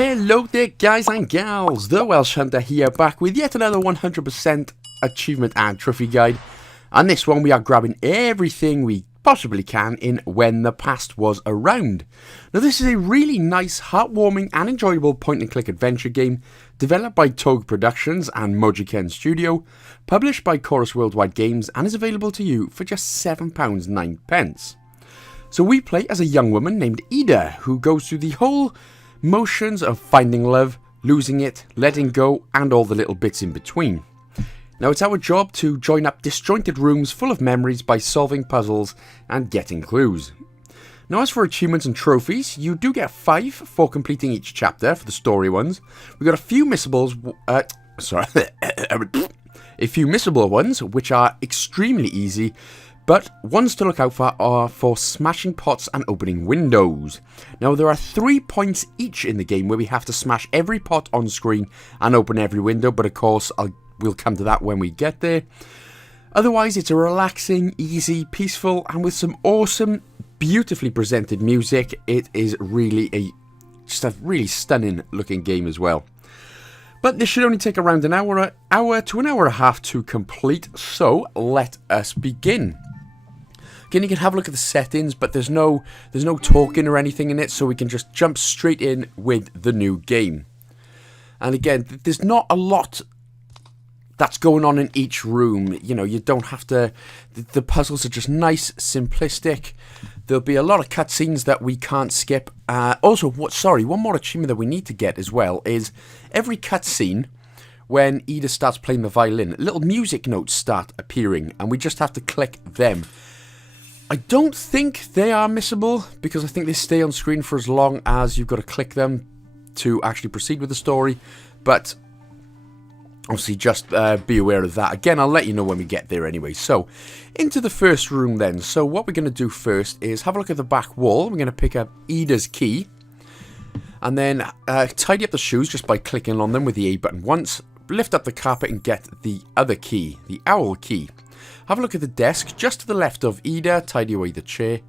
Hello there guys and gals, the Welsh Hunter here, back with yet another 100% achievement and trophy guide. And this one we are grabbing everything we possibly can in When the Past Was Around. Now this is a really nice, heartwarming and enjoyable point and click adventure game developed by Togue Productions and Mojiken Studio, published by Chorus Worldwide Games, and is available to you for just £7.09. So we play as a young woman named Ida, who goes through the whole motions of finding love, losing it, letting go, and all the little bits in between. Now it's our job to join up disjointed rooms full of memories by solving puzzles and getting clues. Now as for achievements and trophies, you do get 5 for completing each chapter for the story ones. We've got a few missables, a few missable ones, which are extremely easy, but ones to look out for are for smashing pots and opening windows. Now there are 3 points each in the game where we have to smash every pot on screen and open every window, but of course we'll come to that when we get there. Otherwise it's a relaxing, easy, peaceful, and with some awesome, beautifully presented music. It is really just a really stunning looking game as well. But this should only take around an hour to an hour and a half to complete, so let us begin. Again, you can have a look at the settings, but there's no talking or anything in it, so we can just jump straight in with the new game. And again, there's not a lot that's going on in each room. You know, you don't have to... The puzzles are just nice, simplistic. There'll be a lot of cutscenes that we can't skip. Also, one more achievement that we need to get as well is every cutscene, when Ida starts playing the violin, little music notes start appearing, and we just have to click them. I don't think they are missable, because I think they stay on screen for as long as you've got to click them to actually proceed with the story. But obviously just be aware of that. Again, I'll let you know when we get there anyway. So, into the first room then. So what we're going to do first is have a look at the back wall. We're going to pick up Ida's key. And then tidy up the shoes just by clicking on them with the A button once. Lift up the carpet and get the other key, the owl key. Have a look at the desk just to the left of Ida. Tidy away the chair.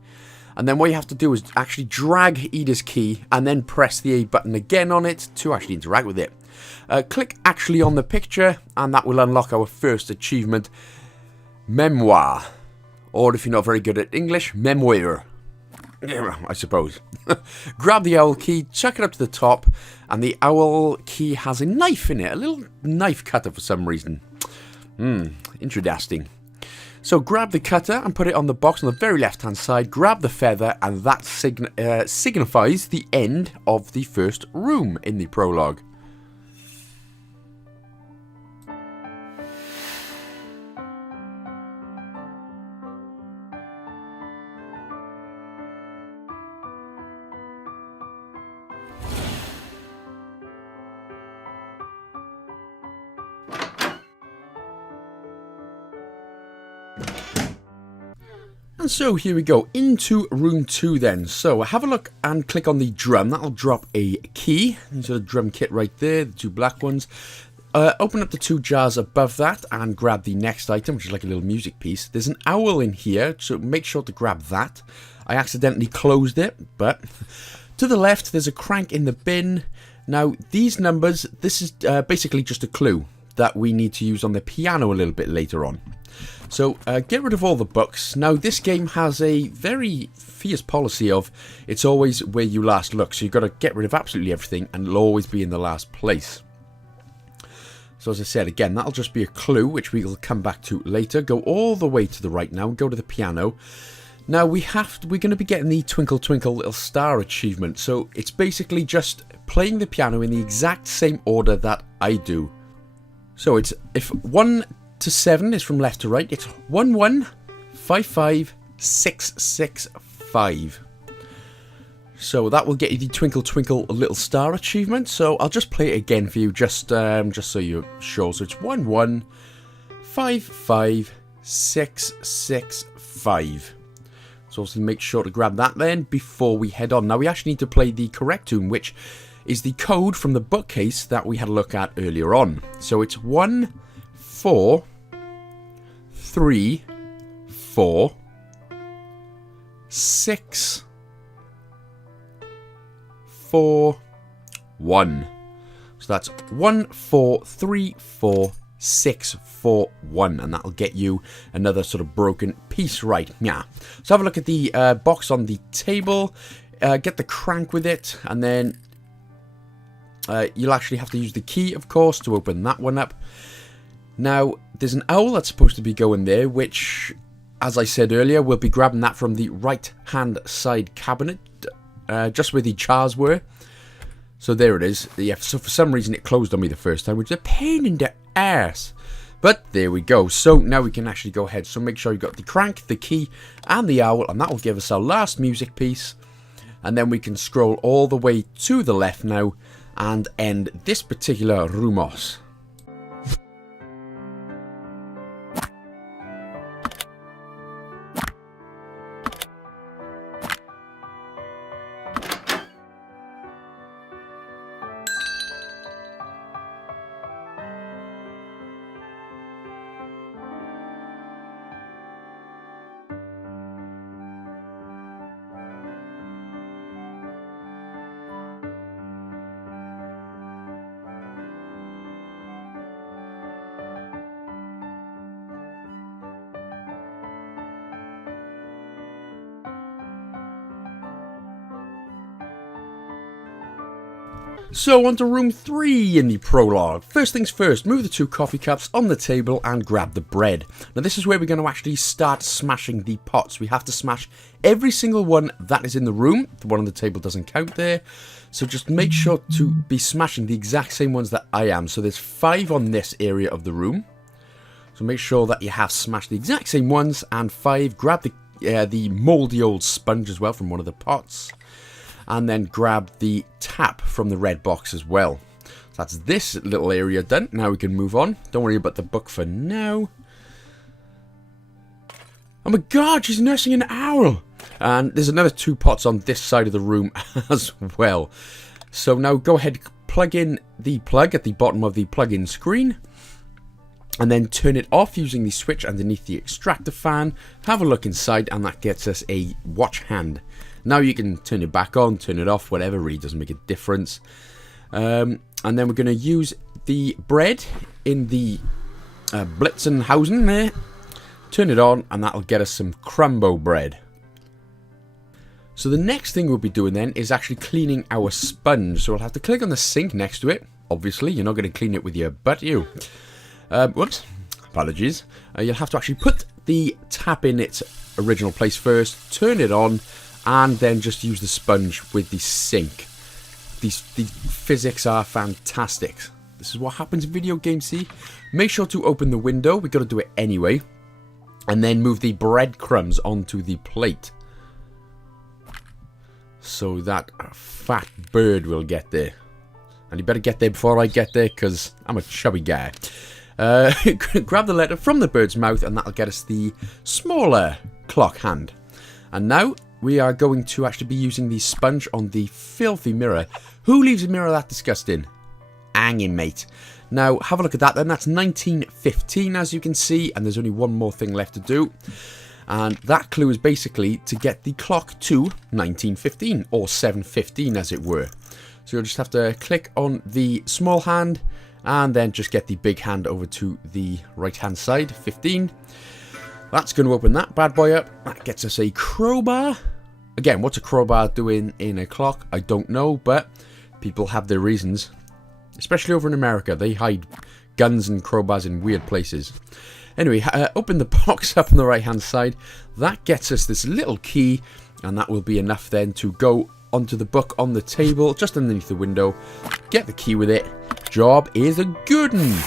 And then what you have to do is actually drag Ida's key and then press the A button again on it to actually interact with it. Click actually on the picture and that will unlock our first achievement, Memoir. Or if you're not very good at English, Memoir, I suppose. Grab the owl key, chuck it up to the top, and the owl key has a knife in it, a little knife cutter for some reason. Interesting. So grab the cutter and put it on the box on the very left hand side, grab the feather, and that signifies the end of the first room in the prologue. And so here we go, into room 2 then. So have a look and click on the drum. That'll drop a key. There's a drum kit right there, the 2 black ones. Open up the 2 jars above that and grab the next item, which is like a little music piece. There's an owl in here, so make sure to grab that. I accidentally closed it, but to the left there's a crank in the bin. Now these numbers, this is basically just a clue that we need to use on the piano a little bit later on. So get rid of all the books. Now this game has a very fierce policy of it's always where you last look. So you've got to get rid of absolutely everything and it'll always be in the last place. So as I said, again, that'll just be a clue which we will come back to later. Go all the way to the right now and go to the piano. Now we're going to be getting the Twinkle Twinkle Little Star achievement. So it's basically just playing the piano in the exact same order that I do. So it's if 1 to 7 is from left to right. It's 1 1 5 5 6 6 5. So that will get you the Twinkle Twinkle Little Star achievement. So I'll just play it again for you, just so you're sure. So it's 1 1 5 5 6 6 5. So obviously make sure to grab that then before we head on. Now we actually need to play the correct tune, which is the code from the bookcase that we had a look at earlier on. So it's 1 4 3 4 6 4 1. So that's 1, 4, 3, 4, 6, 4, 1. And that'll get you another sort of broken piece. Right, yeah. So have a look at the box on the table. Get the crank with it. And then you'll actually have to use the key, of course, to open that one up. Now, there's an owl that's supposed to be going there, which, as I said earlier, we'll be grabbing that from the right-hand side cabinet, just where the jars were. So there it is. Yeah, so for some reason it closed on me the first time, which is a pain in the ass. But there we go. So now we can actually go ahead. So make sure you've got the crank, the key, and the owl, and that will give us our last music piece. And then we can scroll all the way to the left now and end this particular Rumos. So on to room 3 in the prologue. First things first, move the 2 coffee cups on the table and grab the bread. Now this is where we're going to actually start smashing the pots. We have to smash every single one that is in the room. The one on the table doesn't count there. So just make sure to be smashing the exact same ones that I am. So there's 5 on this area of the room. So make sure that you have smashed the exact same ones. And 5, grab the mouldy old sponge as well from one of the pots. And then grab the tap from the red box as well. So that's this little area done. Now we can move on. Don't worry about the book for now. Oh my god, she's nursing an owl. And there's another 2 pots on this side of the room as well. So now go ahead, plug in the plug at the bottom of the plug-in screen. And then turn it off using the switch underneath the extractor fan. Have a look inside and that gets us a watch hand. Now you can turn it back on, turn it off, whatever, really doesn't make a difference. And then we're going to use the bread in the Blitzenhausen there. Turn it on and that'll get us some crumbo bread. So the next thing we'll be doing then is actually cleaning our sponge. So we'll have to click on the sink next to it. Obviously, you're not going to clean it with your butt, you. Whoops, apologies. You'll have to actually put the tap in its original place first, turn it on, and then just use the sponge with the sink. The physics are fantastic. This is what happens in video games, see? Make sure to open the window, we've got to do it anyway. And then move the breadcrumbs onto the plate. So that fat bird will get there. And you better get there before I get there, because I'm a chubby guy. Grab the letter from the bird's mouth, and that'll get us the smaller clock hand. And now we are going to actually be using the sponge on the filthy mirror. Who leaves a mirror that disgusting? Hanging, mate. Now, have a look at that then. That's 1915, as you can see, and there's only one more thing left to do. And that clue is basically to get the clock to 1915, or 7:15 as it were. So you'll just have to click on the small hand, and then just get the big hand over to the right-hand side, 15. That's going to open that bad boy up. That gets us a crowbar. Again, what's a crowbar doing in a clock? I don't know, but people have their reasons. Especially over in America, they hide guns and crowbars in weird places. Anyway, open the box up on the right-hand side. That gets us this little key, and that will be enough then to go onto the book on the table, just underneath the window. Get the key with it. Job is a good one.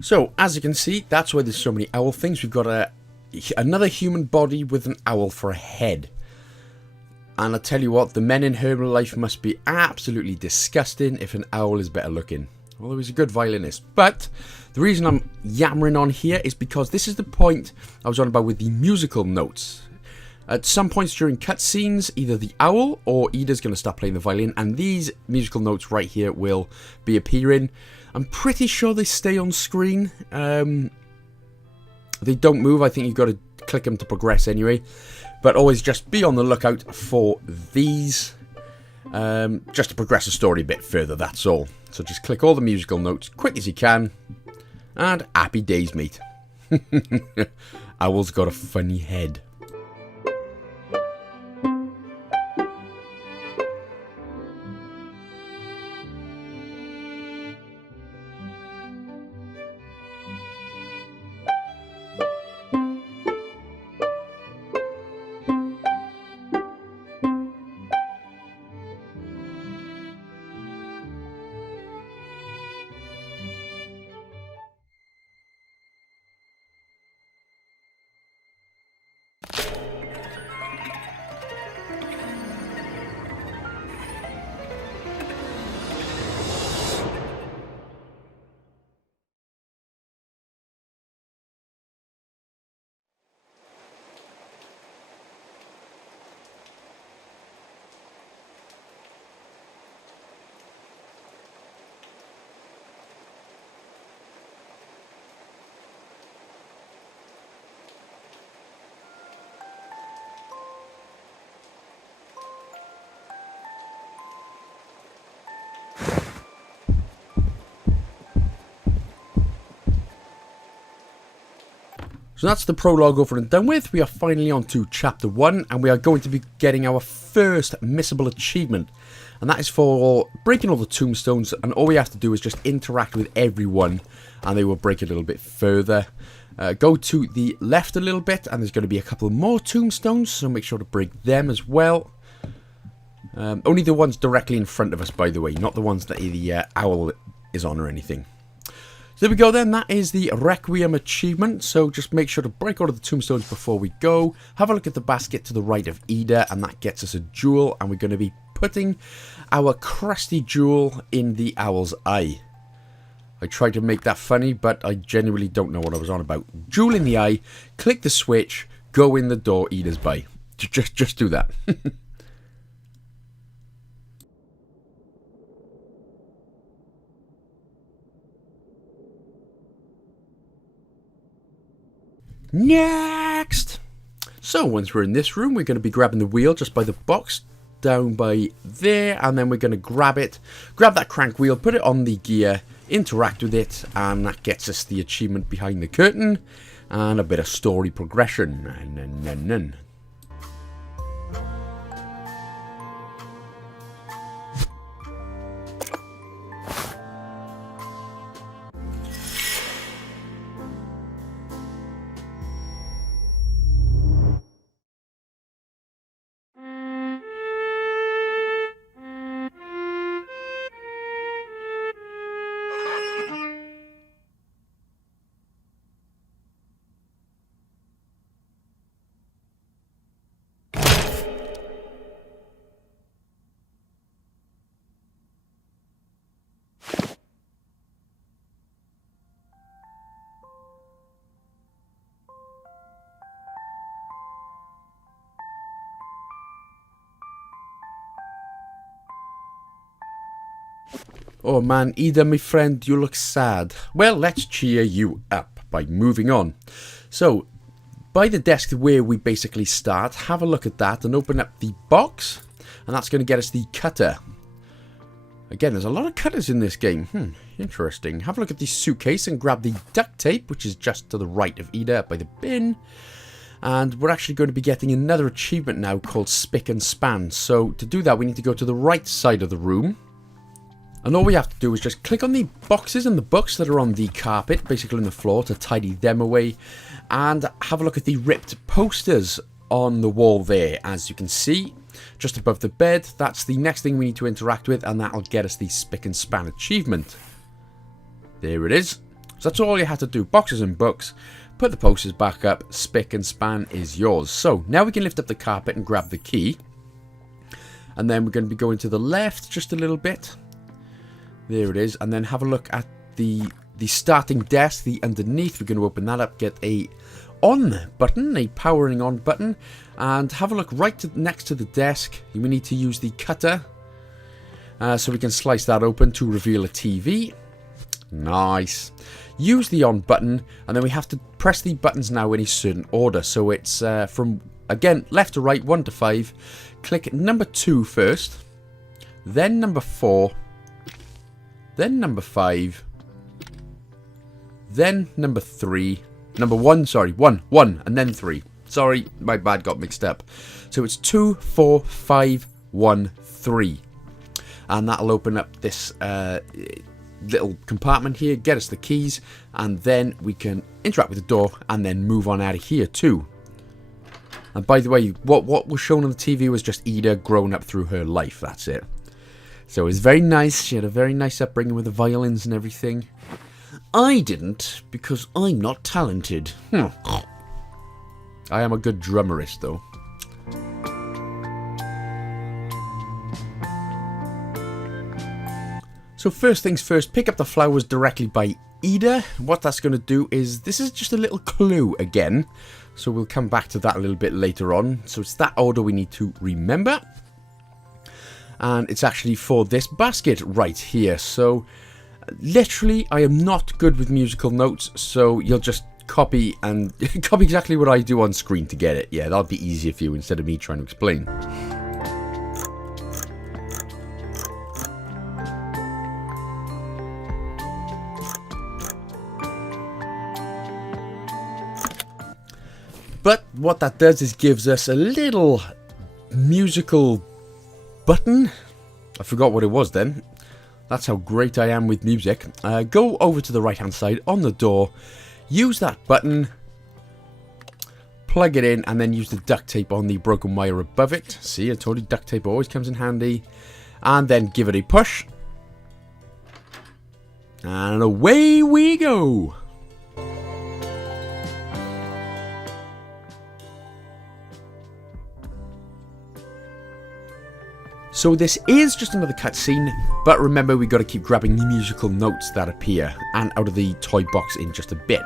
So, as you can see, that's why there's so many owl things. We've got another human body with an owl for a head. And I tell you what, the men in Herbalife must be absolutely disgusting if an owl is better looking. Although he's a good violinist. But the reason I'm yammering on here is because this is the point I was on about with the musical notes. At some points during cutscenes, either the owl or Ida's going to start playing the violin, and these musical notes right here will be appearing. I'm pretty sure they stay on screen. They don't move. I think you've got to click them to progress anyway. But always just be on the lookout for these, just to progress the story a bit further, that's all. So just click all the musical notes quick as you can, and happy days, mate. Owl's got a funny head. So that's the prologue over and done with. We are finally on to chapter 1, and we are going to be getting our first missable achievement. And that is for breaking all the tombstones, and all we have to do is just interact with everyone, and they will break it a little bit further. Go to the left a little bit, and there's going to be a couple more tombstones, so make sure to break them as well. Only the ones directly in front of us, by the way, not the ones that the owl is on or anything. So there we go then, that is the Requiem achievement, so just make sure to break all of the tombstones before we go. Have a look at the basket to the right of Ida, and that gets us a jewel, and we're going to be putting our crusty jewel in the owl's eye. I tried to make that funny, but I genuinely don't know what I was on about. Jewel in the eye, click the switch, go in the door, Ida's by. Just do that. Next! So once we're in this room, we're going to be grabbing the wheel just by the box down by there, and then we're going to grab that crank wheel, put it on the gear, interact with it, and that gets us the achievement behind the curtain and a bit of story progression. Oh man, Ida, my friend, you look sad. Well, let's cheer you up by moving on. So, by the desk where we basically start, have a look at that and open up the box. And that's going to get us the cutter. Again, there's a lot of cutters in this game. Interesting. Have a look at the suitcase and grab the duct tape, which is just to the right of Ida by the bin. And we're actually going to be getting another achievement now called Spick and Span. So, to do that, we need to go to the right side of the room. And all we have to do is just click on the boxes and the books that are on the carpet, basically on the floor, to tidy them away. And have a look at the ripped posters on the wall there. As you can see, just above the bed, that's the next thing we need to interact with, and that'll get us the Spick and Span achievement. There it is. So that's all you have to do. Boxes and books. Put the posters back up. Spick and Span is yours. So now we can lift up the carpet and grab the key. And then we're going to be going to the left just a little bit. There it is. And then have a look at the starting desk, the underneath. We're going to open that up, get a on button, a powering on button, and have a look next to the desk. We need to use the cutter so we can slice that open to reveal a TV. Nice. Use the on button, and then we have to press the buttons now in a certain order. So it's from, again, left to right, 1 to 5. Click number 2 first, then number 4, then number 5, then number 3, number 1, sorry, 1, and then 3. Sorry, my bad, got mixed up. So it's 2, 4, 5, 1, 3. And that'll open up this little compartment here, get us the keys, and then we can interact with the door and then move on out of here too. And by the way, what was shown on the TV was just Ida growing up through her life, that's it. So it was very nice. She had a very nice upbringing with the violins and everything. I didn't, because I'm not talented. I am a good drummerist, though. So first things first, pick up the flowers directly by Ida. What that's going to do is, this is just a little clue again. So we'll come back to that a little bit later on. So it's that order we need to remember. And it's actually for this basket right here. So literally, I am not good with musical notes, so you'll just copy and copy exactly what I do on screen to get it. Yeah, that'll be easier for you instead of me trying to explain. But what that does is gives us a little musical button. I forgot what it was then. That's how great I am with music. Go over to the right hand side on the door. Use that button. Plug it in and then use the duct tape on the broken wire above it. See, I told you duct tape always comes in handy. And then give it a push. And away we go. So this is just another cutscene, but remember we got to keep grabbing the musical notes that appear and out of the toy box in just a bit.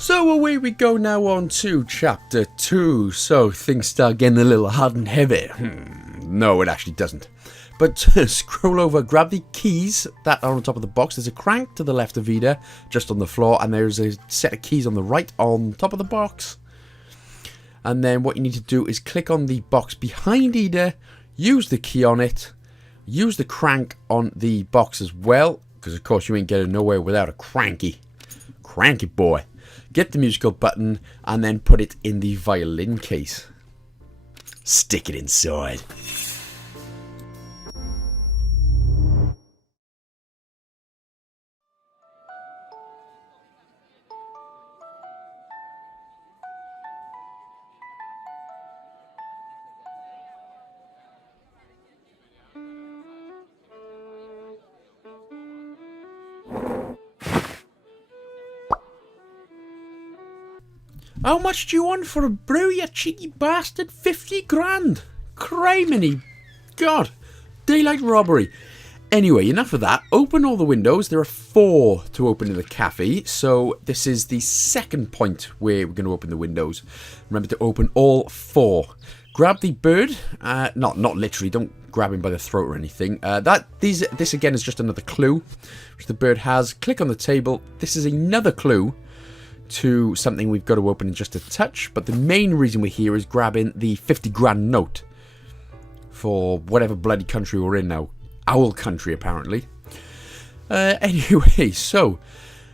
So away we go now on to chapter 2. So things start getting a little hot and heavy. No, it actually doesn't. But scroll over, grab the keys that are on top of the box. There's a crank to the left of Ida, just on the floor, and there's a set of keys on the right on top of the box. And then what you need to do is click on the box behind Ida, use the key on it, use the crank on the box as well, because of course you ain't getting nowhere without a cranky boy. Get the musical button and then put it in the violin case. Stick it inside. How much do you want for a brew, you cheeky bastard? 50 grand. Criminy. God. Daylight robbery. Anyway, enough of that. Open all the windows. There are 4 to open in the cafe. So this is the second point where we're going to open the windows. Remember to open all 4. Grab the bird. Not literally. Don't grab him by the throat or anything. This again is just another clue which the bird has. Click on the table. This is another clue to something we've got to open in just a touch. But the main reason we're here is grabbing the 50 grand note for whatever bloody country we're in now. Owl country, apparently. Anyway, so,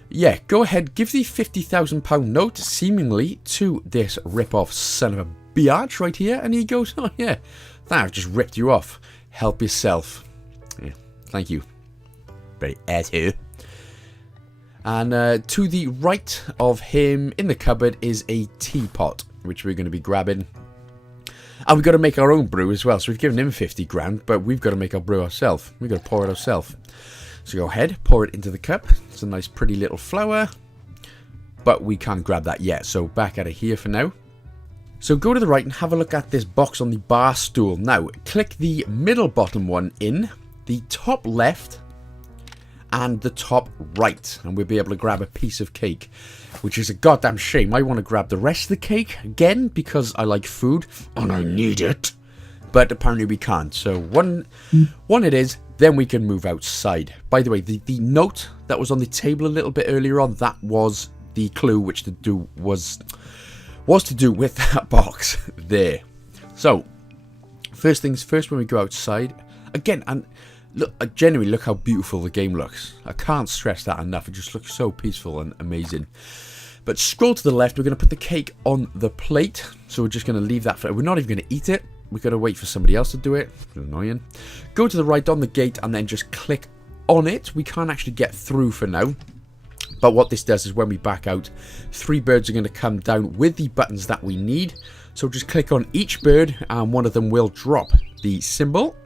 yeah, go ahead, give the £50,000 note, seemingly, to this rip-off son of a biatch right here, and he goes, oh yeah, I've just ripped you off. Help yourself. Yeah, thank you. Very here. And to the right of him in the cupboard is a teapot, which we're going to be grabbing. And we've got to make our own brew as well. So we've given him 50 grand, but we've got to make our brew ourselves. We've got to pour it ourselves. So go ahead, pour it into the cup. It's a nice pretty little flower. But we can't grab that yet, so back out of here for now. So go to the right and have a look at this box on the bar stool. Now, click the middle bottom one in, the top left, and the top right. And we'll be able to grab a piece of cake, which is a goddamn shame. I want to grab the rest of the cake again because I like food and I need it. But apparently we can't. So one it is, then we can move outside. By the way, the note that was on the table a little bit earlier on, that was the clue which was to do with that box there. So, first things first, when we go outside, again, and look, genuinely look how beautiful the game looks. I can't stress that enough. It just looks so peaceful and amazing. But scroll to the left, we're going to put the cake on the plate. So we're just going to leave that for, we're not even going to eat it. We've got to wait for somebody else to do it. It's annoying. Go to the right on the gate and then just click on it. We can't actually get through for now. But what this does is when we back out, 3 birds are going to come down with the buttons that we need. So just click on each bird and one of them will drop the symbol.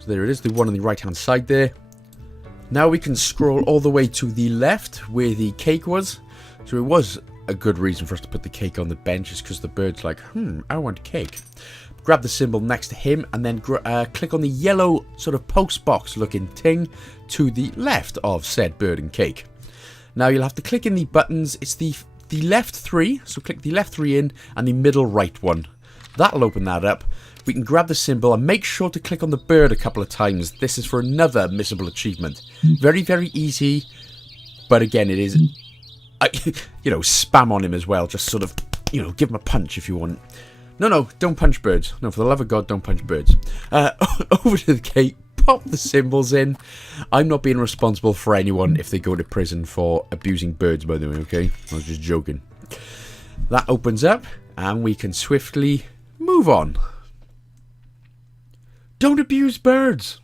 So there it is, the one on the right hand side there. Now we can scroll all the way to the left where the cake was. So it was a good reason for us to put the cake on the bench, is because the bird's like, I want cake. Grab the symbol next to him and then click on the yellow sort of post box looking thing to the left of said bird and cake. Now you'll have to click in the buttons. It's the left 3, so click the left 3 in and the middle right one. That'll open that up. We can grab the symbol and make sure to click on the bird a couple of times. This is for another missable achievement. Very, very easy, but again, it is, spam on him as well. Just sort of, give him a punch if you want. No, don't punch birds. No, for the love of God, don't punch birds. Over to the cake. Pop the symbols in. I'm not being responsible for anyone if they go to prison for abusing birds, by the way, okay? I was just joking. That opens up, and we can swiftly move on. Don't abuse birds!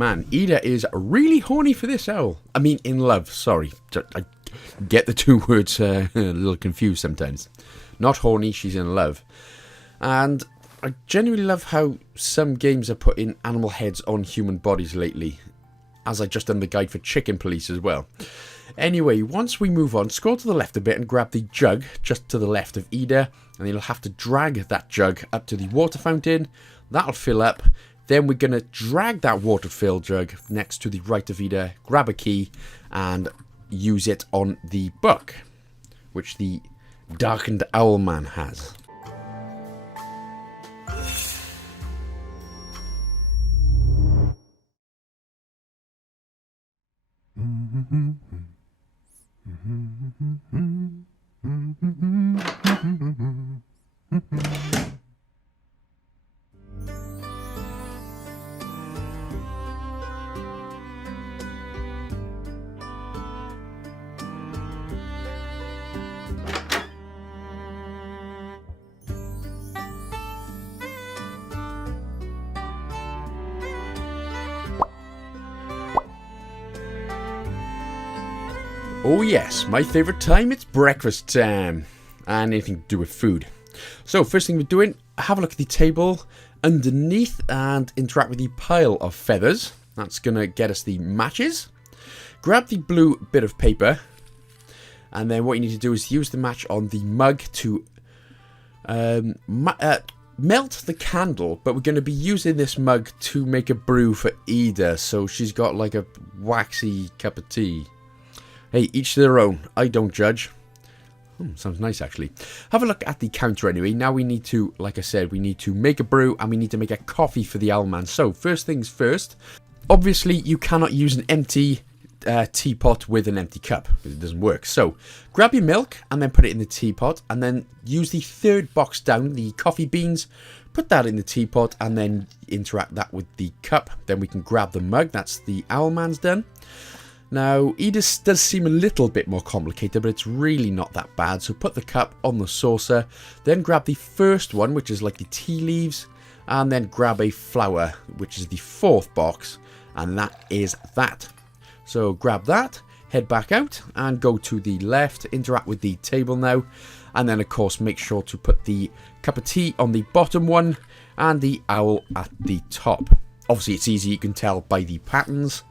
Man, Ida is really horny for this owl. I mean, in love, sorry. I get the two words a little confused sometimes. Not horny, she's in love. And I genuinely love how some games are putting animal heads on human bodies lately. As I just done the guide for Chicken Police as well. Anyway, once we move on, scroll to the left a bit and grab the jug just to the left of Ida. And you'll have to drag that jug up to the water fountain. That'll fill up. Then we're going to drag that water-filled jug next to the right of Ida, grab a key, and use it on the book, which the Darkened Owl Man has. Oh yes, my favourite time, it's breakfast time. And anything to do with food. So first thing we're doing, have a look at the table underneath and interact with the pile of feathers. That's going to get us the matches. Grab the blue bit of paper. And then what you need to do is use the match on the mug to melt the candle. But we're going to be using this mug to make a brew for Ida. So she's got like a waxy cup of tea. Hey, each to their own. I don't judge. Sounds nice, actually. Have a look at the counter anyway. Now we need to, like I said, we need to make a brew and we need to make a coffee for the Owlman. So, first things first. Obviously, you cannot use an empty teapot with an empty cup. It doesn't work. So, grab your milk and then put it in the teapot. And then use the third box down, the coffee beans. Put that in the teapot and then interact that with the cup. Then we can grab the mug. That's the Owlman's done. Now, Ida's does seem a little bit more complicated, but it's really not that bad. So put the cup on the saucer, then grab the first one, which is like the tea leaves, and then grab a flower, which is the fourth box, and that is that. So grab that, head back out, and go to the left, interact with the table now, and then of course make sure to put the cup of tea on the bottom one, and the owl at the top. Obviously it's easy, you can tell by the patterns.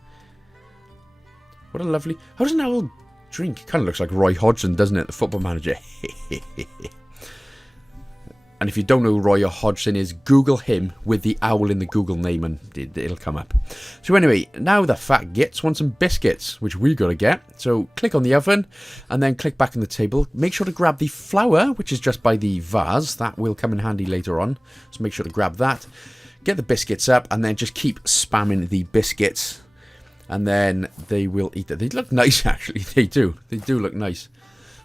What a lovely... How does an owl drink? Kind of looks like Roy Hodgson, doesn't it? The football manager. And if you don't know who Roy Hodgson is, Google him with the owl in the Google name and it'll come up. So anyway, now the fat gits want some biscuits, which we got to get. So click on the oven and then click back on the table. Make sure to grab the flour, which is just by the vase. That will come in handy later on. So make sure to grab that. Get the biscuits up and then just keep spamming the biscuits. And then they will eat it. They look nice, actually. They do. They do look nice.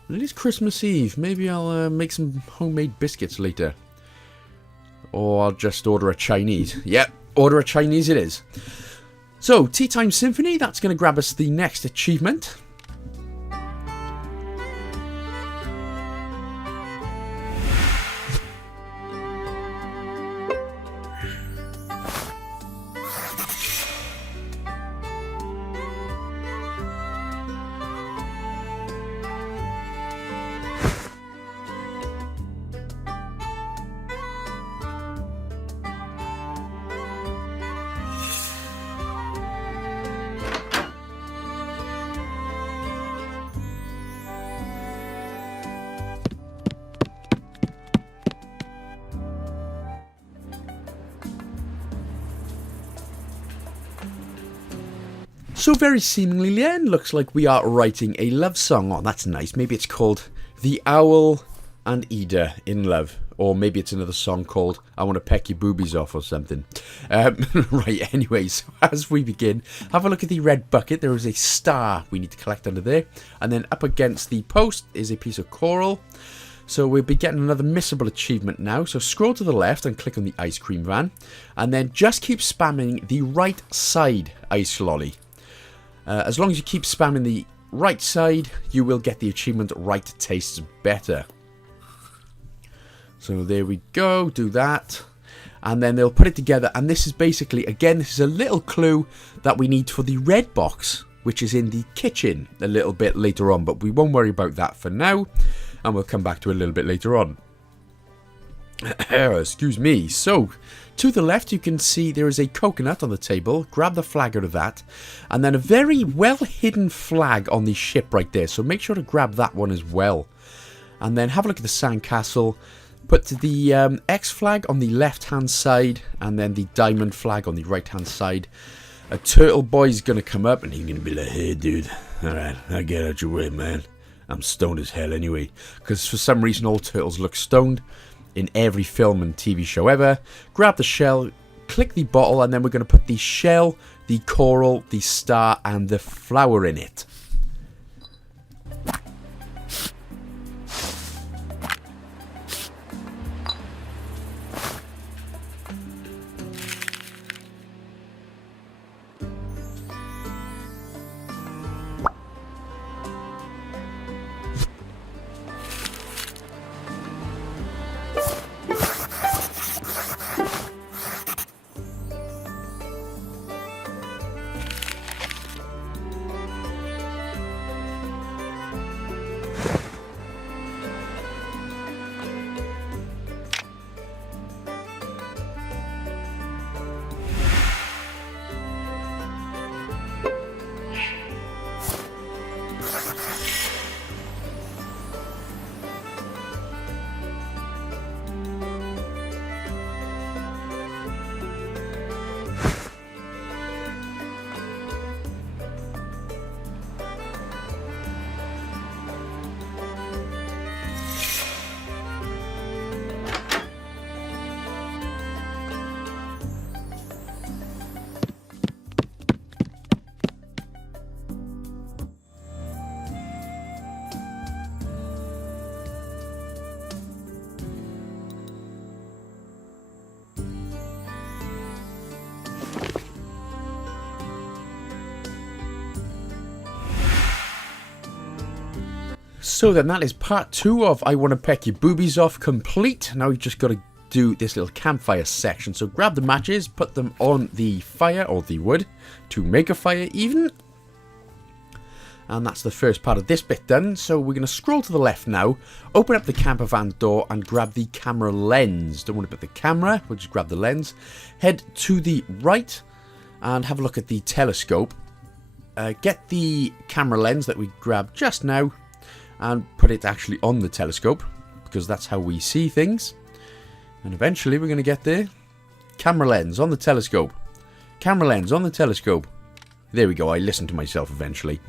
But it is Christmas Eve. Maybe I'll make some homemade biscuits later. Or I'll just order a Chinese. Yep, order a Chinese it is. So, Tea Time Symphony. That's going to grab us the next achievement. So very seemingly then, looks like we are writing a love song. Oh, that's nice. Maybe it's called The Owl and Ida in Love. Or maybe it's another song called I Want to Peck Your Boobies Off or something. Right, anyway, so as we begin, have a look at the red bucket. There is a star we need to collect under there. And then up against the post is a piece of coral. So we'll be getting another missable achievement now. So scroll to the left and click on the ice cream van. And then just keep spamming the right side ice lolly. As long as you keep spamming the right side, you will get the achievement Right Tastes Better. So there we go, do that. and then they'll put it together. And this is basically, again, this is a little clue that we need for the red box, which is in the kitchen a little bit later on, but we won't worry about that for now, and we'll come back to it a little bit later on. Excuse me. So, to the left you can see there is a coconut on the table. Grab the flag out of that, and then a very well hidden flag on the ship right there, so make sure to grab that one as well. And then have a look at the sandcastle. Put the X flag on the left hand side, and then the diamond flag on the right hand side. A turtle boy's gonna come up and he's gonna be like, "Hey dude, alright, I'll get out your way, man. I'm stoned as hell anyway." Because for some reason all turtles look stoned in every film and TV show ever. Grab the shell, click the bottle, and then we're gonna put the shell, the coral, the star, and the flower in it. So then that is part 2 of I Want to Peck Your Boobies Off complete. Now we've just got to do this little campfire section. So grab the matches, put them on the fire or the wood to make a fire even. And that's the first part of this bit done. So we're going to scroll to the left now, open up the camper van door and grab the camera lens. Don't want to put the camera, we'll just grab the lens. Head to the right and have a look at the telescope. Get the camera lens that we grabbed just now and put it actually on the telescope, because that's how we see things. And eventually we're going to get there. Camera lens on the telescope. Camera lens on the telescope. There we go, I listened to myself eventually.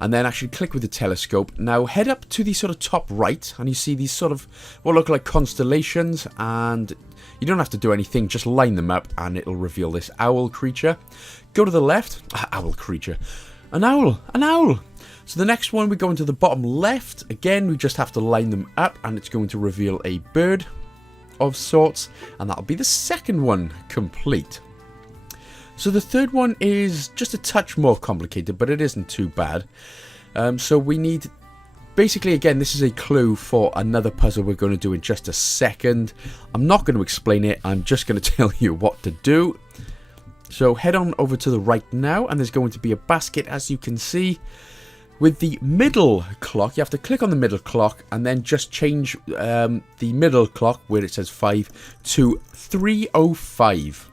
And then actually click with the telescope. Now head up to the sort of top right, and you see these sort of what look like constellations, and you don't have to do anything, just line them up and it'll reveal this owl creature. Go to the left. Owl creature. An owl! An owl! So the next one, we go into the bottom left. Again, we just have to line them up and it's going to reveal a bird of sorts. And that'll be the second one complete. So the third one is just a touch more complicated, but it isn't too bad. So we need... Basically, again, this is a clue for another puzzle we're going to do in just a second. I'm not going to explain it. I'm just going to tell you what to do. So head on over to the right now, and there's going to be a basket, as you can see. With the middle clock, you have to click on the middle clock and then just change the middle clock where it says 5 to 3:05.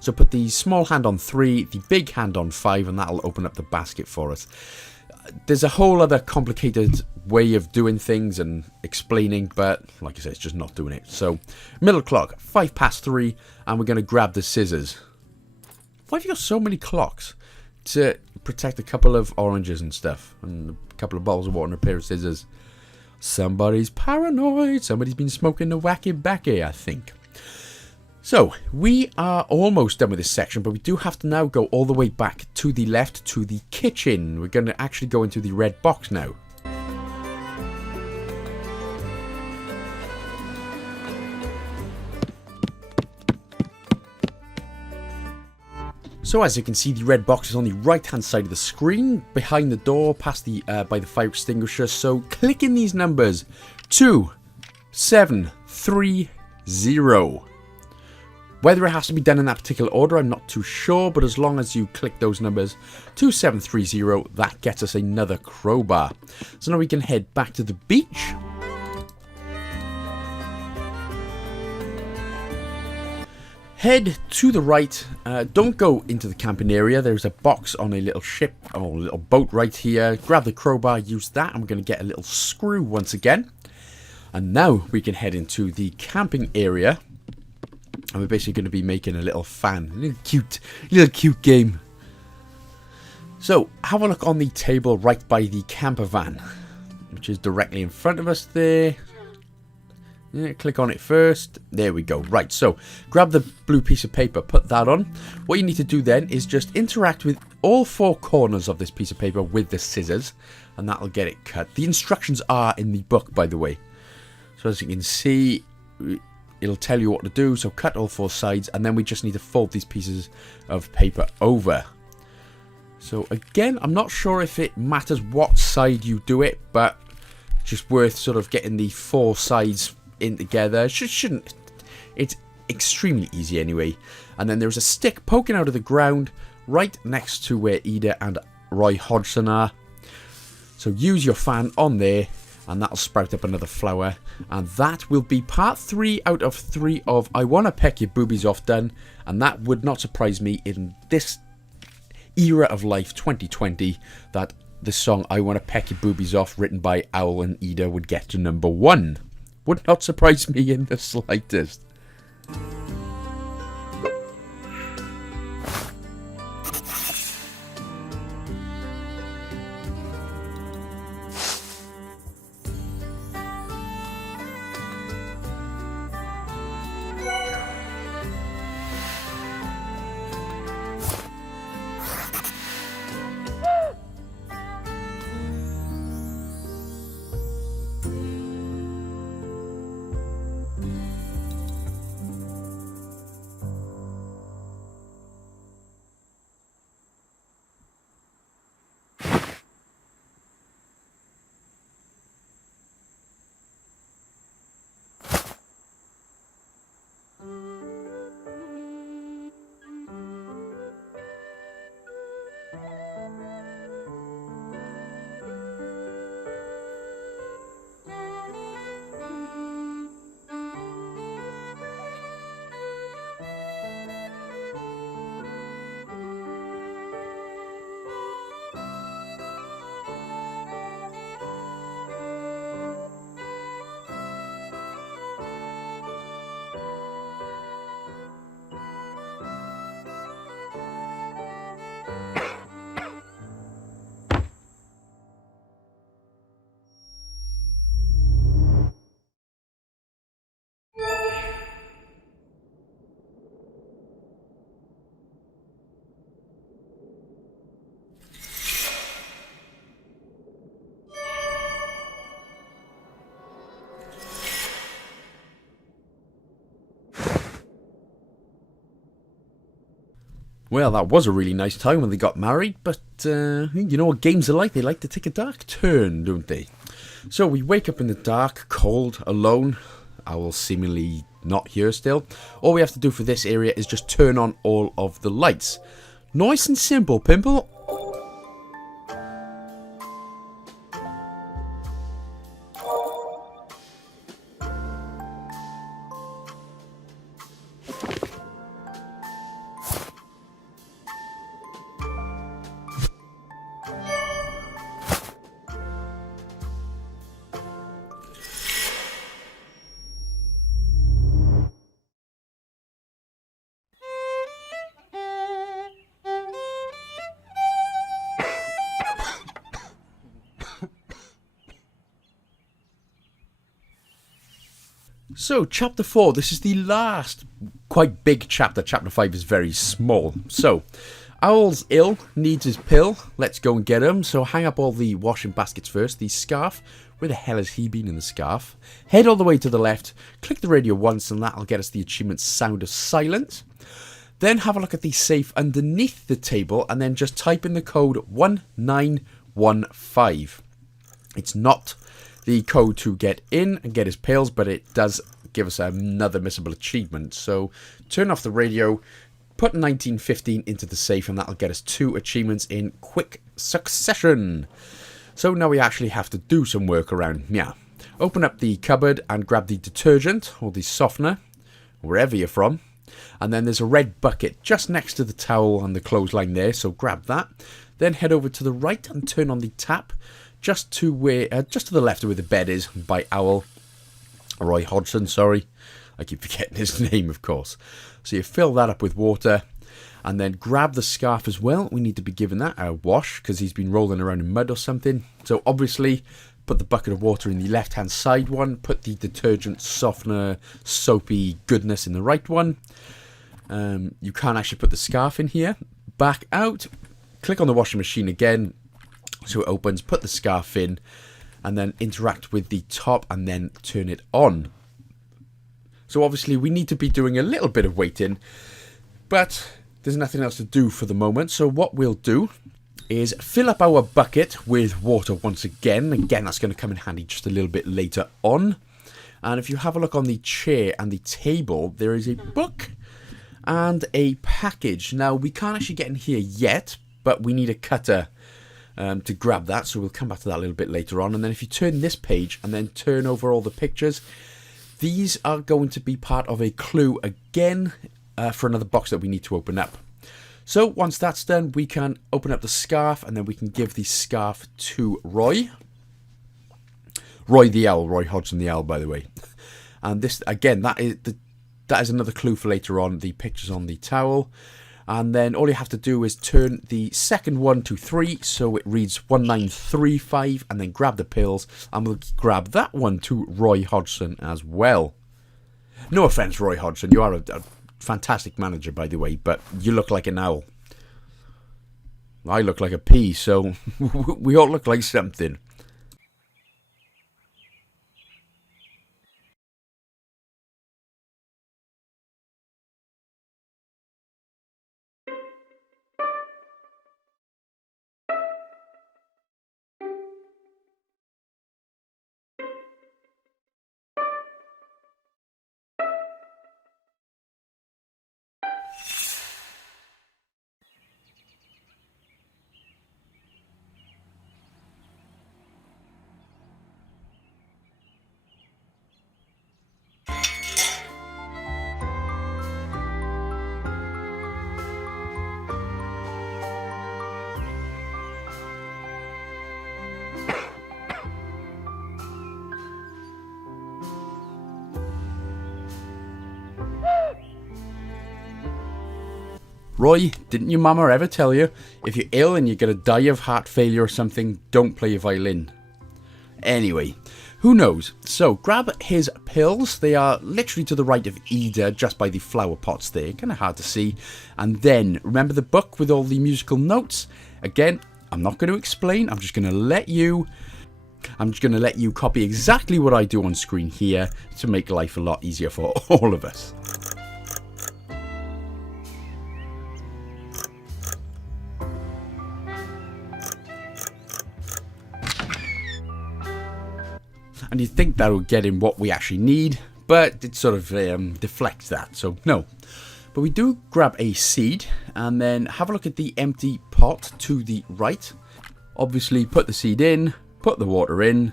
So put the small hand on 3, the big hand on 5, and that'll open up the basket for us. There's a whole other complicated way of doing things and explaining, but like I said, it's just not doing it. So middle clock, 3:05, and we're going to grab the scissors. Why have you got so many clocks? To protect a couple of oranges and stuff, and a couple of bottles of water and a pair of scissors. Somebody's paranoid. Somebody's been smoking the wacky backy, I think. So we are almost done with this section, but we do have to now go all the way back to the left to the kitchen. We're going to actually go into the red box now. So as you can see, the red box is on the right hand side of the screen, behind the door, past the by the fire extinguisher. So click in these numbers: 2, 7, 3, 0. Whether it has to be done in that particular order, I'm not too sure, but as long as you click those numbers 2730, that gets us another crowbar. So now we can head back to the beach. Head to the right, don't go into the camping area. There's a box on a little ship, or a little boat right here. Grab the crowbar, use that. I'm going to get a little screw once again. And now we can head into the camping area. And we're basically going to be making a little fan. A little cute game. So, have a look on the table right by the camper van, which is directly in front of us there. Yeah, click on it first. There we go. Right, so grab the blue piece of paper, put that on. What you need to do then is just interact with all four corners of this piece of paper with the scissors, and that'll get it cut. The instructions are in the book, by the way. So as you can see, it'll tell you what to do. So cut all four sides, and then we just need to fold these pieces of paper over. So again, I'm not sure if it matters what side you do it, but just worth sort of getting the four sides in together. Shouldn't. It's extremely easy anyway. And then there's a stick poking out of the ground right next to where Ida and Roy Hodgson are. So use your fan on there, and that'll sprout up another flower. And that will be part 3 out of 3 of I Wanna Peck Your Boobies Off done. And that would not surprise me in this era of life, 2020, that the song I Wanna Peck Your Boobies Off, written by Owl and Ida, would get to number 1. Would not surprise me in the slightest. Well, that was a really nice time when they got married, but you know what games are like. They like to take a dark turn, don't they? So we wake up in the dark, cold, alone. Owl's seemingly not here still. All we have to do for this area is just turn on all of the lights. Nice and simple, Pimple. So, Chapter 4, this is the last quite big chapter. Chapter 5 is very small. So, Owl's ill, needs his pill. Let's go and get him. So, hang up all the washing baskets first. The scarf. Where the hell has he been in the scarf? Head all the way to the left. Click the radio once and that'll get us the achievement Sound of Silence. Then have a look at the safe underneath the table and then just type in the code 1915. It's not the code to get in and get his pills, but it does give us another missable achievement. So turn off the radio, put 1915 into the safe, and that'll get us 2 achievements in quick succession. So now we actually have to do some work around. Yeah. Open up the cupboard and grab the detergent or the softener, wherever you're from. And then there's a red bucket just next to the towel and the clothesline there, so grab that. Then head over to the right and turn on the tap, just to the left of where the bed is, by Roy Hodgson, sorry. I keep forgetting his name, of course. So you fill that up with water, and then grab the scarf as well. We need to be giving that a wash, because he's been rolling around in mud or something. So obviously, put the bucket of water in the left-hand side one, put the detergent, softener, soapy goodness in the right one. You can actually put the scarf in here. Back out, click on the washing machine again, so it opens, put the scarf in, and then interact with the top and then turn it on. So obviously we need to be doing a little bit of waiting, but there's nothing else to do for the moment. So what we'll do is fill up our bucket with water once again. Again, that's going to come in handy just a little bit later on. And if you have a look on the chair and the table, there is a book and a package. Now, we can't actually get in here yet, but we need a cutter to grab that, so we'll come back to that a little bit later on. And then if you turn this page and then turn over all the pictures, these are going to be part of a clue again for another box that we need to open up. So once that's done, we can open up the scarf, and then we can give the scarf to Roy. Roy the Owl, Roy Hodgson the Owl, by the way. And this, again, that is another clue for later on, the pictures on the towel. And then all you have to do is turn the second 1 to 3, so it reads 1935, and then grab the pills, and we'll grab that one to Roy Hodgson as well. No offence, Roy Hodgson, you are a fantastic manager, by the way, but you look like an owl. I look like a pea, so we all look like something. Roy, didn't your mama ever tell you, if you're ill and you're going to die of heart failure or something, don't play your violin? Anyway, who knows? So, grab his pills. They are literally to the right of Ida, just by the flower pots there. Kind of hard to see. And then, remember the book with all the musical notes? Again, I'm not going to explain. I'm just going to let you copy exactly what I do on screen here to make life a lot easier for all of us. And you'd think that would get in what we actually need, but it sort of deflects that, so no. But we do grab a seed, and then have a look at the empty pot to the right. Obviously, put the seed in, put the water in,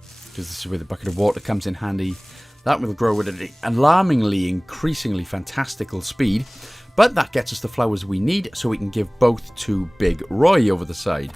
because this is where the bucket of water comes in handy. That will grow at an alarmingly, increasingly fantastical speed, but that gets us the flowers we need, so we can give both to Big Roy over the side.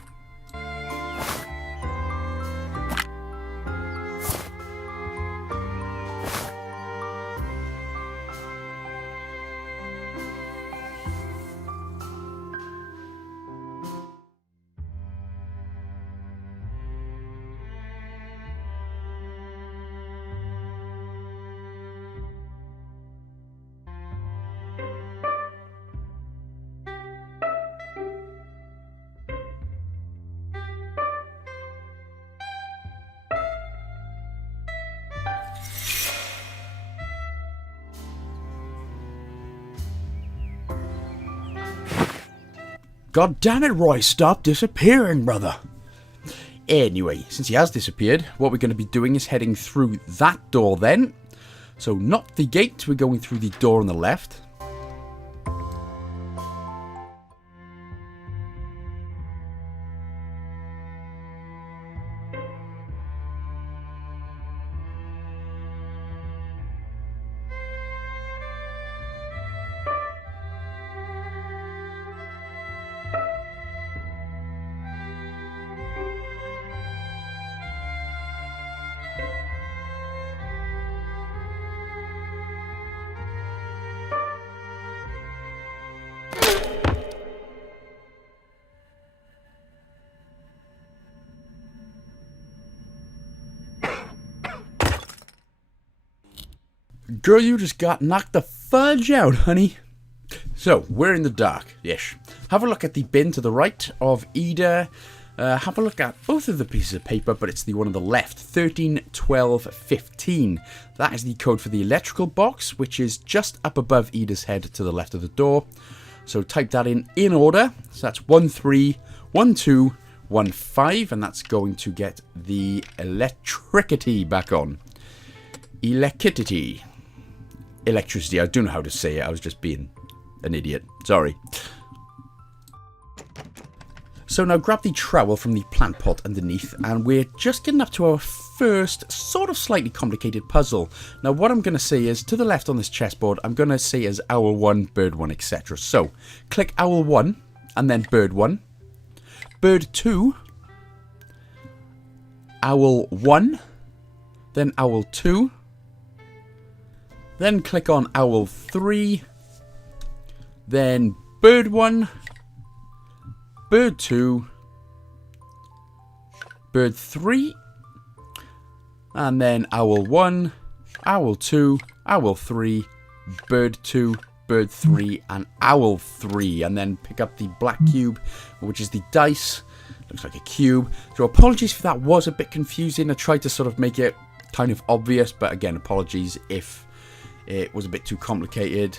God damn it, Roy, stop disappearing, brother. Anyway, since he has disappeared, what we're going to be doing is heading through that door then. So not the gate, we're going through the door on the left. Girl, you just got knocked the fudge out, honey. So, we're in the dark-ish. Have a look at the bin to the right of Ida. Have a look at both of the pieces of paper, but it's the one on the left. 13, 12, 15. That is the code for the electrical box, which is just up above Ida's head to the left of the door. So type that in order. So that's 131215, and that's going to get the electricity back on. Electricity. Electricity. I don't know how to say it. I was just being an idiot. Sorry. So now grab the trowel from the plant pot underneath, and we're just getting up to our first sort of slightly complicated puzzle. Now what I'm going to say is, to the left on this chessboard, I'm going to say as owl 1, bird 1, etc. So click owl 1 and then bird 1, bird 2, owl 1, then owl 2, then click on owl 3, then bird 1, bird 2, bird 3, and then owl 1, owl 2, owl 3, bird 2, bird 3, and owl 3. And then pick up the black cube, which is the dice. Looks like a cube. So apologies if that was a bit confusing. I tried to sort of make it kind of obvious, but again, apologies if it was a bit too complicated.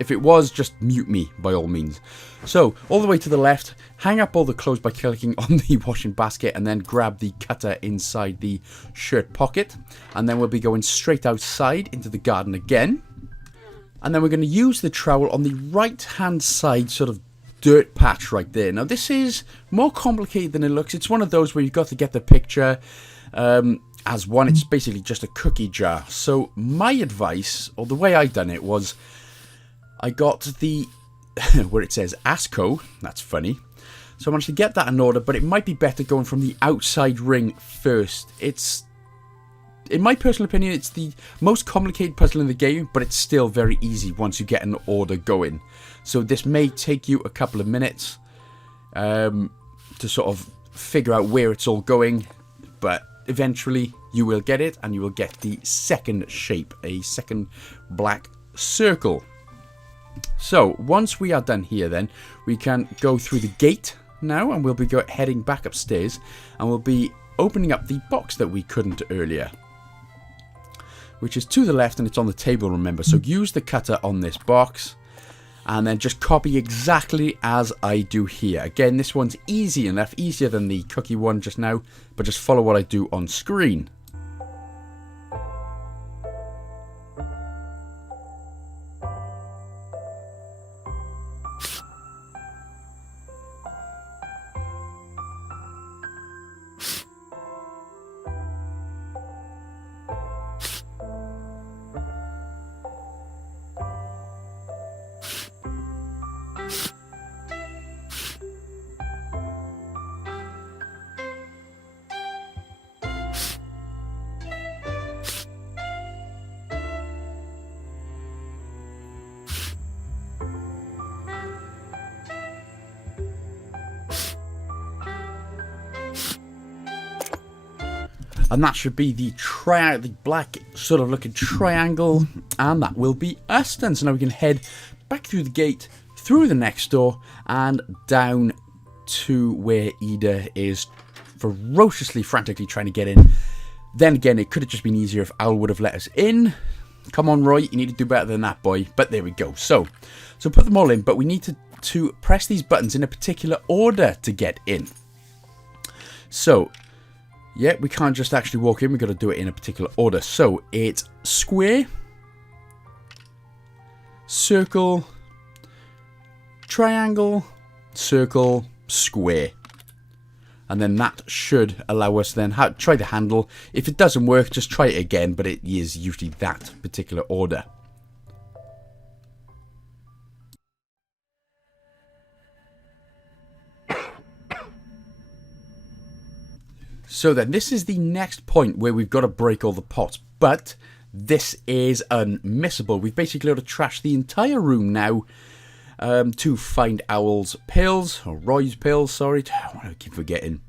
If it was, just mute me, by all means. So, all the way to the left, hang up all the clothes by clicking on the washing basket, and then grab the cutter inside the shirt pocket. And then we'll be going straight outside into the garden again. And then we're going to use the trowel on the right-hand side, sort of dirt patch right there. Now, this is more complicated than it looks. It's one of those where you've got to get the picture. As one, it's basically just a cookie jar. So, my advice, or the way I done it, was I got the, where it says ASCO, that's funny. So I managed to get that in order, but it might be better going from the outside ring first. It's, in my personal opinion, it's the most complicated puzzle in the game, but it's still very easy once you get an order going. So this may take you a couple of minutes to sort of figure out where it's all going, but eventually you will get it, and you will get the second shape, a second black circle. So, once we are done here then, we can go through the gate now, and we'll be heading back upstairs, and we'll be opening up the box that we couldn't earlier, which is to the left, and it's on the table, remember. So use the cutter on this box, and then just copy exactly as I do here. Again, this one's easy enough, easier than the cookie one just now, but just follow what I do on screen. And that should be the black sort of looking triangle. And that will be us then. So now we can head back through the gate, through the next door, and down to where Ida is ferociously, frantically trying to get in. Then again, it could have just been easier if Owl would have let us in. Come on, Roy, you need to do better than that, boy. But there we go. So put them all in, but we need to press these buttons in a particular order to get in. So Yeah, we can't just actually walk in. We've got to do it in a particular order. So it's square, circle, triangle, circle, square. And then that should allow us then try the handle. If it doesn't work, just try it again, but it is usually that particular order. So then, this is the next point where we've got to break all the pots, but this is unmissable. We've basically got to trash the entire room now to find Owl's pills, or Roy's pills, sorry, I keep forgetting.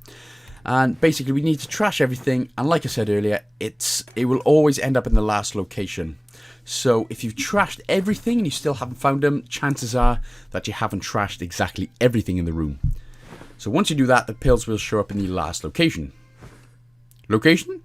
And basically we need to trash everything, and like I said earlier, it will always end up in the last location. So if you've trashed everything and you still haven't found them, chances are that you haven't trashed exactly everything in the room. So once you do that, the pills will show up in the last location. Location?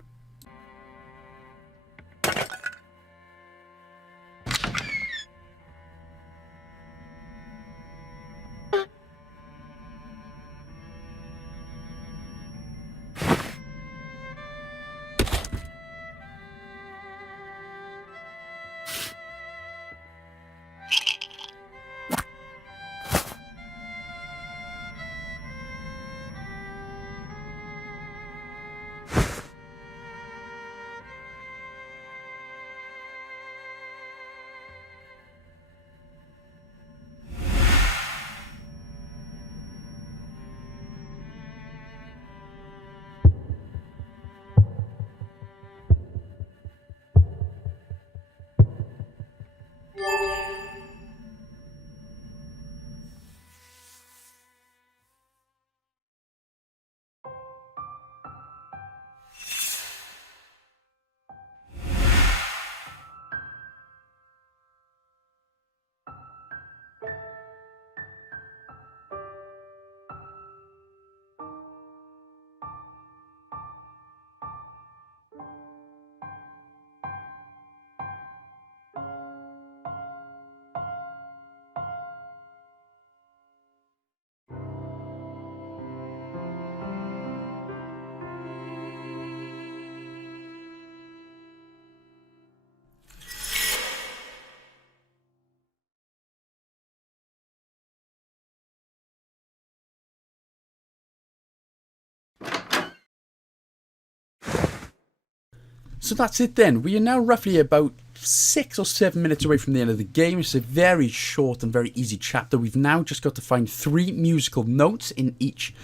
So that's it then. We are now roughly about 6 or 7 minutes away from the end of the game. It's a very short and very easy chapter. We've now just got to find 3 musical notes in each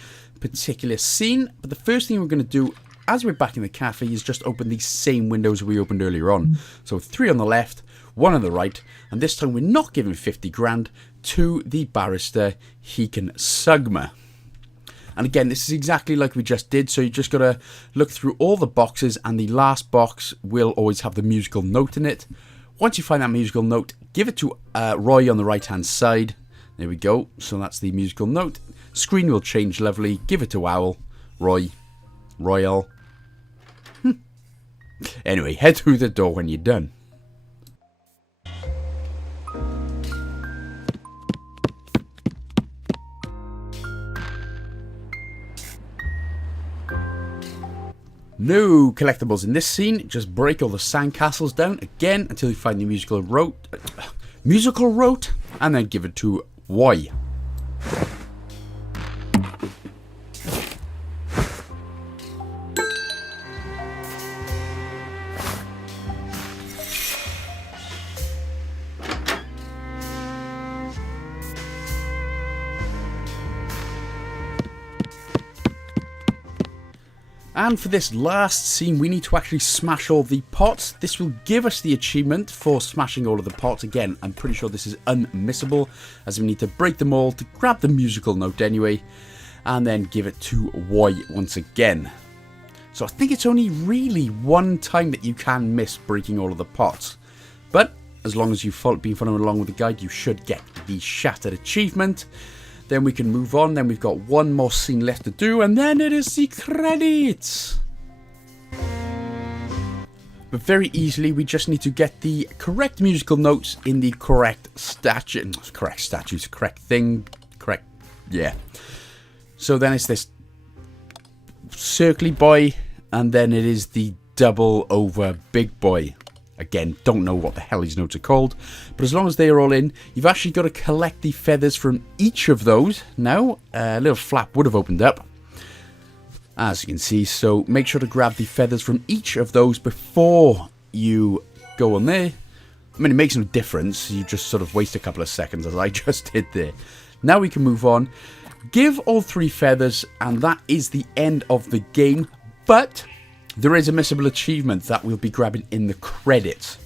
particular scene. But the first thing we're going to do, as we're back in the cafe, is just open these same windows we opened earlier on. So 3 on the left, 1 on the right, and this time we're not giving 50 grand to the barrister, Hekan Sugma. And again, this is exactly like we just did, so you just got to look through all the boxes, and the last box will always have the musical note in it. Once you find that musical note, give it to Roy on the right-hand side. There we go. So that's the musical note. Screen will change lovely. Give it to Owl. Roy. Royal. Anyway, head through the door when you're done. No collectibles in this scene. Just break all the sandcastles down again until you find the musical rote, and then give it to Y. And for this last scene, we need to actually smash all the pots. This will give us the achievement for smashing all of the pots. Again, I'm pretty sure this is unmissable, as we need to break them all to grab the musical note anyway, and then give it to Y once again. So I think it's only really one time that you can miss breaking all of the pots. But as long as you've been following along with the guide, you should get the Shattered achievement. Then we can move on. Then we've got one more scene left to do, and then it is the credits. But very easily, we just need to get the correct musical notes in the correct yeah. So then it's this circly boy, and then it is the double over big boy. Again, don't know what the hell these notes are called, but as long as they are all in, you've actually got to collect the feathers from each of those. Now, a little flap would have opened up, as you can see, so make sure to grab the feathers from each of those before you go on there. I mean, it makes no difference, you just sort of waste a couple of seconds, as I just did there. Now we can move on. Give all 3 feathers, and that is the end of the game, but there is a missable achievement that we'll be grabbing in the credits.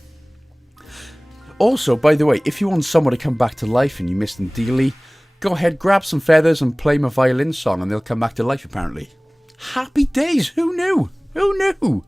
Also, by the way, if you want someone to come back to life and you missed them dearly, go ahead, grab some feathers and play my violin song and they'll come back to life apparently. Happy days! Who knew? Who knew?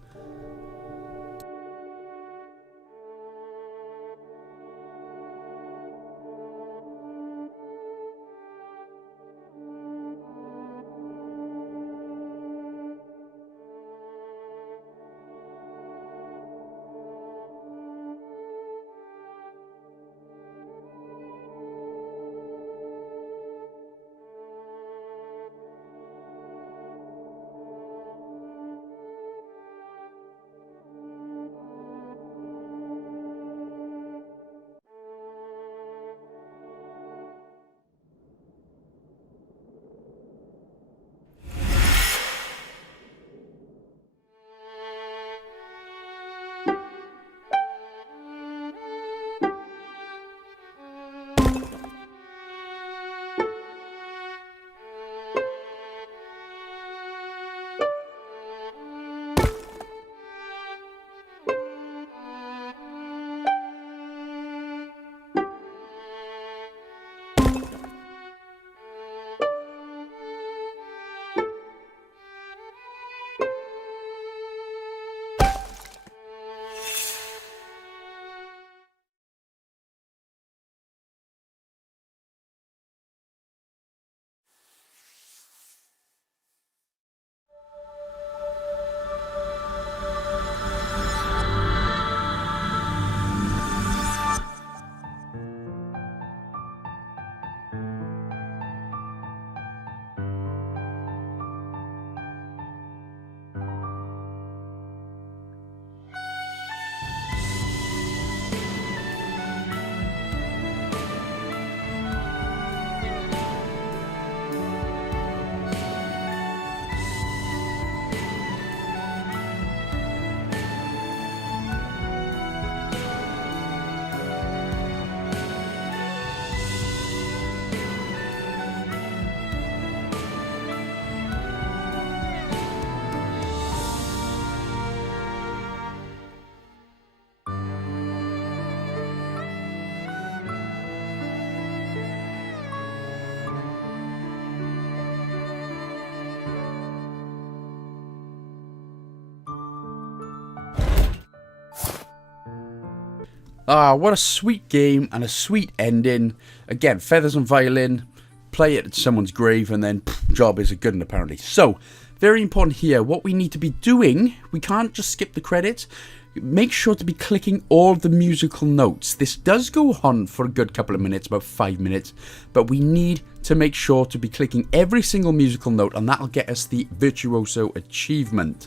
Ah, what a sweet game and a sweet ending. Again, feathers and violin, play it at someone's grave, and then job is a good one apparently. So, very important here, what we need to be doing, we can't just skip the credits. Make sure to be clicking all the musical notes. This does go on for a good couple of minutes, about 5 minutes, but we need to make sure to be clicking every single musical note, and that'll get us the Virtuoso achievement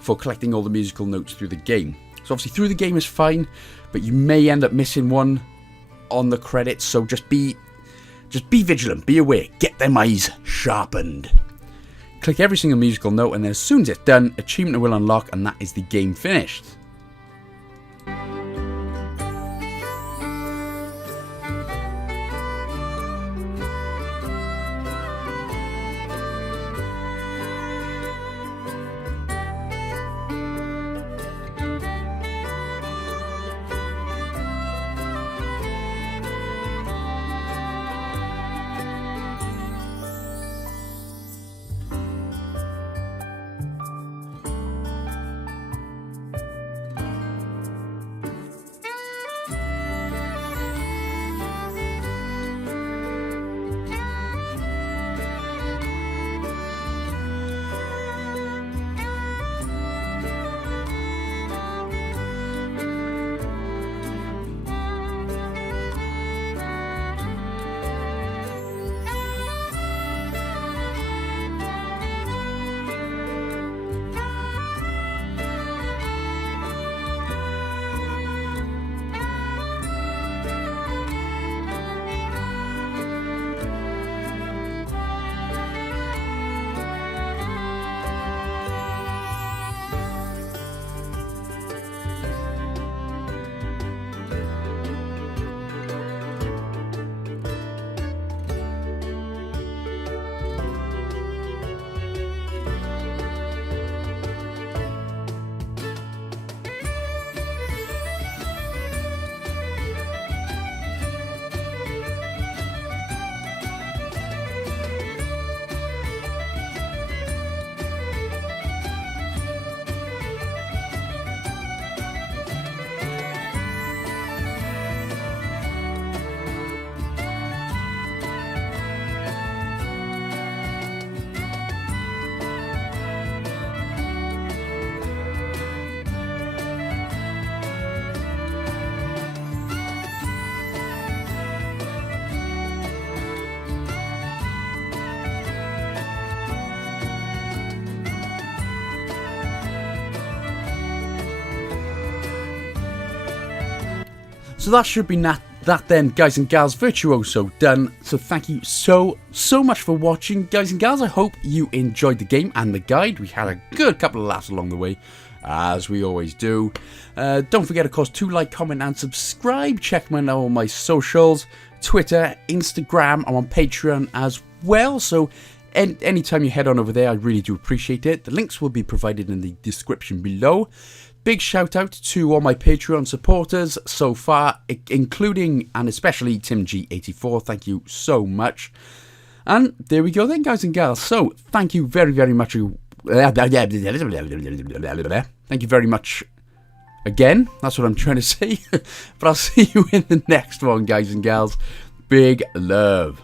for collecting all the musical notes through the game. So obviously through the game is fine, but you may end up missing one on the credits, so just be vigilant, be aware, get them eyes sharpened. Click every single musical note, and then as soon as it's done, achievement will unlock, and that is the game finished. So that should be that then, guys and gals, Virtuoso done. So thank you so much for watching, guys and gals. I hope you enjoyed the game and the guide. We had a good couple of laughs along the way, as we always do. Don't forget, of course, to like, comment and subscribe. Check me out on my socials, Twitter, Instagram. I'm on Patreon as well, so anytime you head on over there, I really do appreciate it. The links will be provided in the description below. Big shout out to all my Patreon supporters so far, including and especially Tim G84. Thank you so much. And there we go then, guys and gals. So thank you very, very much. Thank you very much again. That's what I'm trying to say. But I'll see you in the next one, guys and gals. Big love.